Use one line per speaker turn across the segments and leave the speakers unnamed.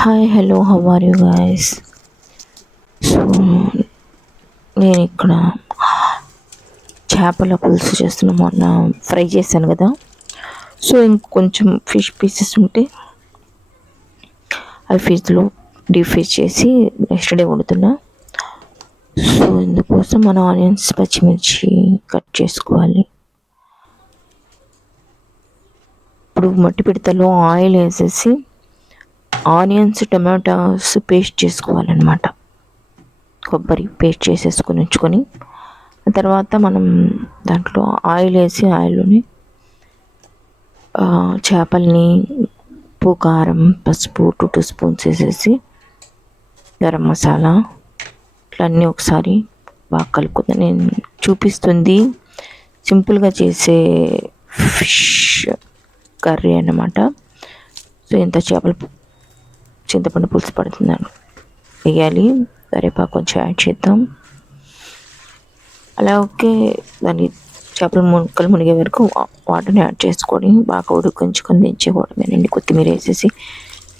Hi hello how are you guys so నేను ఇక్కడ చేపల పులుసు చేస్తున్నా. మొన్న ఫ్రై చేశాను కదా. సో ఇంకొంచెం ఫిష్ పీసెస్ ఉంటే అవి ఫిష్లో డీప్ ఫ్రీజ్ చేసి నెక్స్ట్ డే వండుతున్నా. సో ఇందుకోసం మనం ఆనియన్స్ పచ్చిమిర్చి కట్ చేసుకోవాలి. ఇప్పుడు మట్టి పిడతలో ఆయిల్ వేసేసి ఆనియన్స్ టమాటాస్ పేస్ట్ చేసుకోవాలన్నమాట. కొబ్బరి పేస్ట్ చేసేసుకొని ఉంచుకొని తర్వాత మనం దాంట్లో ఆయిల్ వేసి ఆయిల్లోని చేపల్ని ఉప్పు కారం పసుపు టూ టూ స్పూన్స్ వేసేసి గరం మసాలా ఇట్లా అన్నీ ఒకసారి బాగా కలుపుకుంది. నేను చూపిస్తుంది సింపుల్గా చేసే ఫిష్ కర్రీ అన్నమాట. సో ఇంత చేపలు చింతపండు పులుసు పడుతున్నాను. వేయాలి. కరివేపాకు కొంచెం యాడ్ చేద్దాం. అలా ఓకే. దాన్ని చేపలు ముక్కలు మునిగే వరకు వాటర్ని యాడ్ చేసుకొని బాగా ఉడికించుకొని దించేకోవడమేనండి కొత్తిమీర వేసేసి.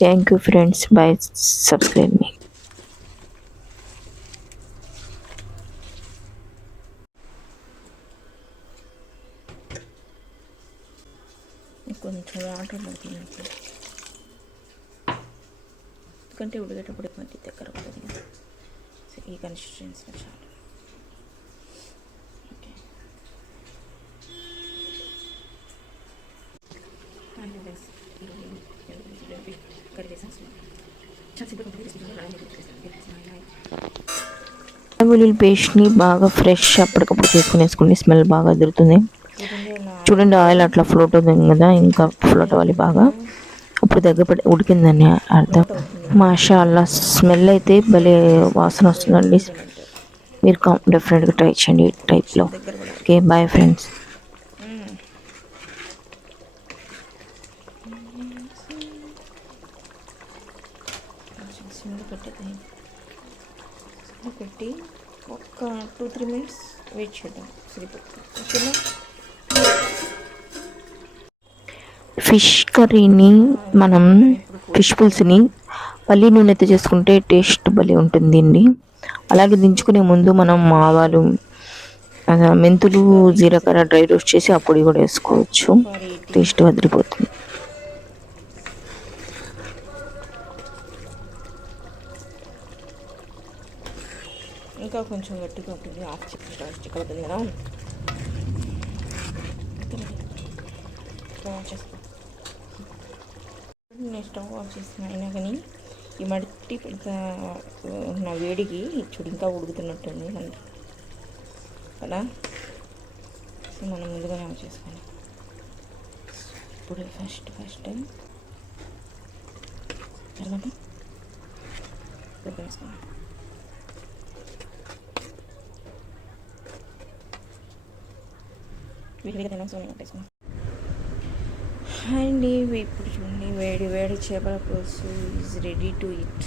Thank you friends bye subscribe మీ కొంచెం వాటర్ పడుతున్నట్టు ఎందుకంటే ఉడికేటప్పుడు మధ్య దగ్గర ఉంటుంది కదా. సో ఈ కన్సిస్టెన్సీలో చాలు. ఓకే. వెల్లుల్లి పేస్ట్ని బాగా ఫ్రెష్ అప్పటికప్పుడు చేసుకుని వేసుకుని స్మెల్ బాగా ఎదురుతుంది. చూడండి ఆయిల్ అట్లా ఫ్లోట్ అవుతుంది కదా ఇంకా ఫ్లోట్ అవ్వాలి బాగా. ఇప్పుడు దగ్గర పడి ఉడికిందని అర్థం. మాషా అల్లా స్మెల్ అయితే భలే వాసన వస్తుందండి. మీరు డెఫినెట్గా ట్రై చేయండి ఈ టైప్లో ఓకే బాయ్ ఫ్రెండ్స్ పెట్టి ఒక టూ త్రీ మినిట్స్ వెయిట్ చేద్దాం. సరిపోతుంది ఓకేనా? ఫిష్ కర్రీని మనం ఫిష్ పులుసుని పల్లి నూనెతో చేసుకుంటే టేస్ట్ భలే ఉంటుంది అండి. అలాగే దించుకునే ముందు మనం ఆవాలు మెంతులు జీలకర్ర డ్రై రోస్ట్ చేసి ఆ పొడి కూడా వేసుకోవచ్చు. టేస్ట్ వదిలిపోతుంది. ఇంకా కొంచెం గట్టిగా ఉంటుంది. ఆఫ్ చికెన్ కదా నేను స్టవ్ ఆఫ్ చేసిన అయినా కానీ ఈ మట్టి పెద్ద ఉన్న వేడికి చూడు ఇంకా ఉడుకుతున్నట్టుంది కదా? సో మనం ముందుగానే ఆఫ్ చేసుకోండి ఇప్పుడు ఫస్ట్ ఫస్ట్ తర్వాత వేసుకోండి వీటికి తిన్నాం సో అండి. ఇప్పుడు చూడండి వేడి వేడి చేపల పులుసు is ready to eat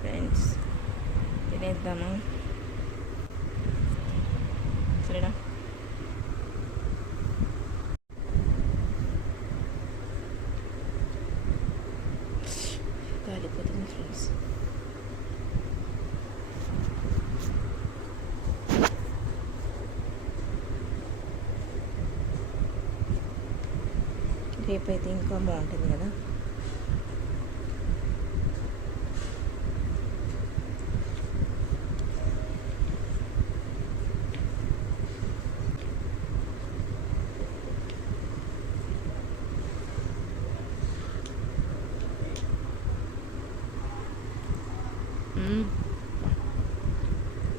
friends తినేద్దామా? సరేనా? కాలిపోతుంది ఫ్రెండ్స్ రేపైతే ఇంకా బాగుంటుంది కదా.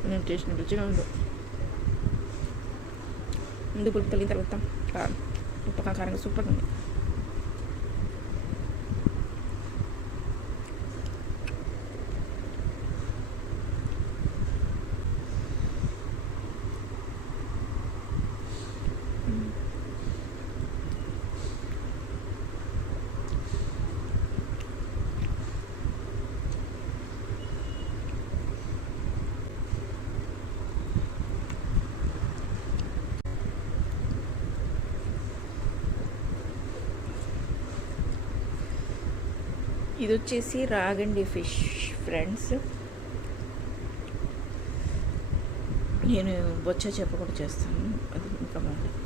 నేను చేసిన రుచిగా ఉండు ముందు పులుపు తల్లి తర్వాత ఉప్పు కారంగా సూపర్గా ఉంది.
ఇది వచ్చేసి రాగండి ఫిష్ ఫ్రెండ్స్. నేను బొచ్చ చెప్పకుండా చేస్తాను. అది ఇంకా బాగుంటుంది.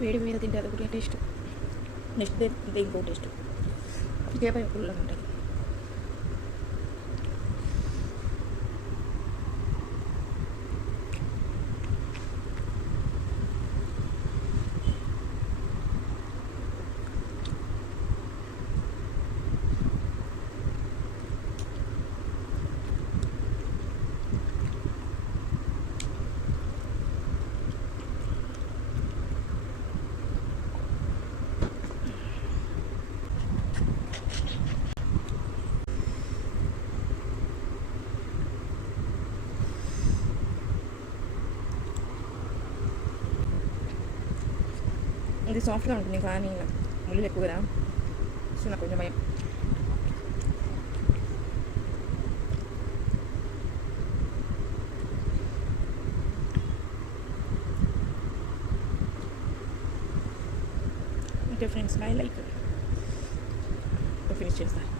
వేడి మీద తింటే అది ఒకటి టేస్ట్. నెక్స్ట్ డే ఇంకో టేస్ట్. చేప పుల్లగా ఉంటుంది ఇది సాఫ్ట్గా ఉంటుంది కానీ ముళ్ళు ఎక్కువ కదా సో నాకు కొంచెం భయం okay friends I like finish చేస్తాను